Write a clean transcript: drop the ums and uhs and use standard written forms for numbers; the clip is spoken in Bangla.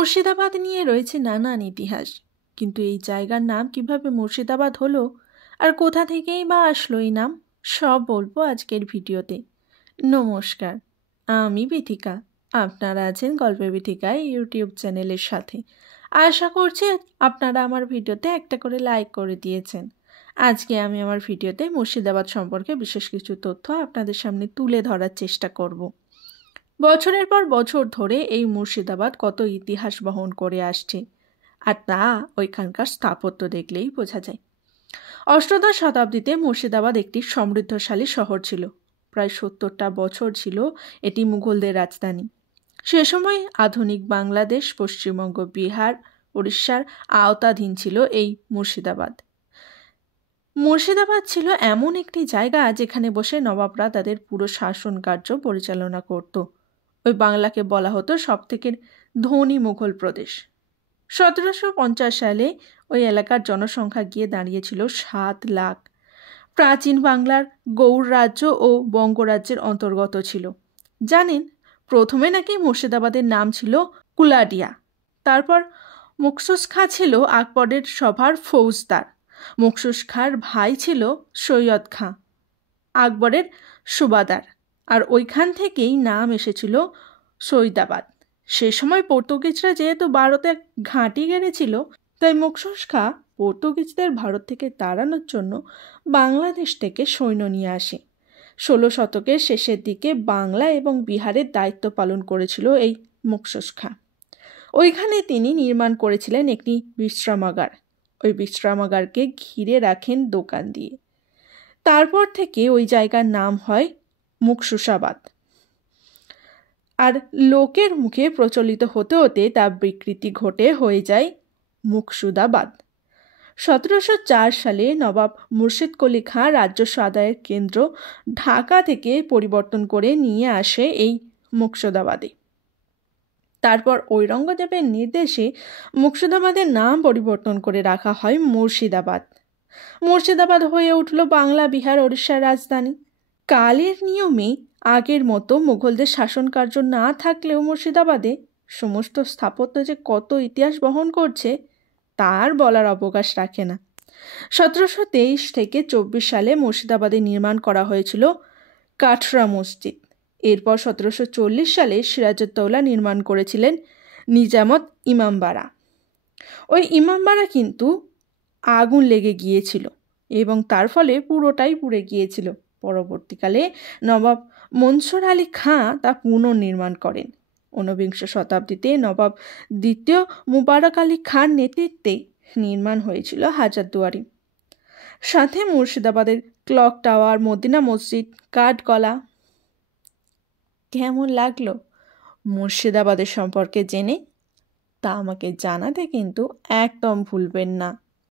মুর্শিদাবাদ নিয়ে রয়েছে নানান ইতিহাস, কিন্তু এই জায়গার নাম কিভাবে মুর্শিদাবাদ হলো আর কোথা থেকেই বা আসলো এই নাম, সব বলবো আজকের ভিডিওতে। নমস্কার, আমি বিথিকা। আপনারা আছেন গল্পের বিথিকায় ইউটিউব চ্যানেলের সাথে। আশা করছি আপনারা আমার ভিডিওতে একটা করে লাইক করে দিয়েছেন। আজকে আমি আমার ভিডিওতে মুর্শিদাবাদ সম্পর্কে বিশেষ কিছু তথ্য আপনাদের সামনে তুলে ধরার চেষ্টা করব। বছরের পর বছর ধরে এই মুর্শিদাবাদ কত ইতিহাস বহন করে আসছে, আর তা ওইখানকার স্থাপত্য দেখলেই বোঝা যায়। অষ্টাদশ শতাব্দীতে মুর্শিদাবাদ একটি সমৃদ্ধশালী শহর ছিল। প্রায় 70টা বছর ছিল এটি মুঘলদের রাজধানী। সে সময় আধুনিক বাংলাদেশ, পশ্চিমবঙ্গ, বিহার, উড়িষ্যার আওতাধীন ছিল এই মুর্শিদাবাদ। মুর্শিদাবাদ ছিল এমন একটি জায়গা যেখানে বসে নবাবরা তাদের পুরো শাসন কার্য পরিচালনা করত। ওই বাংলাকে বলা হতো সবথেকে ধনী মুঘল প্রদেশ। 1750 সালে ওই এলাকার জনসংখ্যা গিয়ে দাঁড়িয়েছিল 7 লাখ। প্রাচীন বাংলার গৌড় রাজ্য ও বঙ্গরাজ্যের অন্তর্গত ছিল। জানেন, প্রথমে নাকি মুর্শিদাবাদের নাম ছিল কুলাডিয়া। তারপর মখসুস খাঁ ছিল আকবরের সভার ফৌজদার। মখসুস খাঁর ভাই ছিল সৈয়দ খাঁ, আকবরের সুবাদার, আর ওইখান থেকেই নাম এসেছিল সৈয়দাবাদ। সে সময় পর্তুগিজরা যেহেতু ভারতে ঘাঁটি গেড়েছিল, তাই মখসুস খাঁ পর্তুগিজদের ভারত থেকে তাড়ানোর জন্য বাংলাদেশ থেকে সৈন্য নিয়ে আসে। 16 শতকের শেষের দিকে বাংলা এবং বিহারের দায়িত্ব পালন করেছিল এই মখসুস খাঁ। ওইখানে তিনি নির্মাণ করেছিলেন একটি বিশ্রামাগার। ওই বিশ্রামাগারকে ঘিরে রাখেন দোকান দিয়ে। তারপর থেকে ওই জায়গার নাম হয় মুকশুসাবাদ। আর লোকের মুখে প্রচলিত হতে হতে তা বিকৃতি ঘটে হয়ে যায় মুকসুদাবাদ। 1704 সালে নবাব মুর্শিদ কুলি খাঁ রাজস্ব আদায়ের কেন্দ্র ঢাকা থেকে পরিবর্তন করে নিয়ে আসে এই মুকসুদাবাদে। তারপর ঔরঙ্গজেবের নির্দেশে মুকসুদাবাদের নাম পরিবর্তন করে রাখা হয় মুর্শিদাবাদ। মুর্শিদাবাদ হয়ে উঠল বাংলা, বিহার, ওড়িশার রাজধানী। কালের নিয়মে আগের মতো মুঘলদের শাসন কার্য না থাকলেও মুর্শিদাবাদে সমস্ত স্থাপত্য যে কত ইতিহাস বহন করছে তার বলার অবকাশ রাখে না। 1723 থেকে 24 সালে মুর্শিদাবাদে নির্মাণ করা হয়েছিল কাঠরা মসজিদ। এরপর 1740 সালে সিরাজউদ্দৌলা নির্মাণ করেছিলেন নিজামত ইমামবাড়া। ওই ইমামবাড়া কিন্তু আগুন লেগে গিয়েছিল এবং তার ফলে পুরোটাই পুড়ে গিয়েছিল। পরবর্তীকালে নবাব মনসুর আলী খাঁ তা পুনর্নির্মাণ করেন। 19বিংশ শতাব্দীতে নবাব দ্বিতীয় মুবারক আলী খাঁর নেতৃত্বে নির্মাণ হয়েছিল হাজারদুয়ারি। সাথে মুর্শিদাবাদের ক্লক টাওয়ার, মদিনা মসজিদ, কাঠগলা। কেমন লাগলো মুর্শিদাবাদের সম্পর্কে জেনে? তা আমাকে জানাতে কিন্তু একদম ভুলবেন না।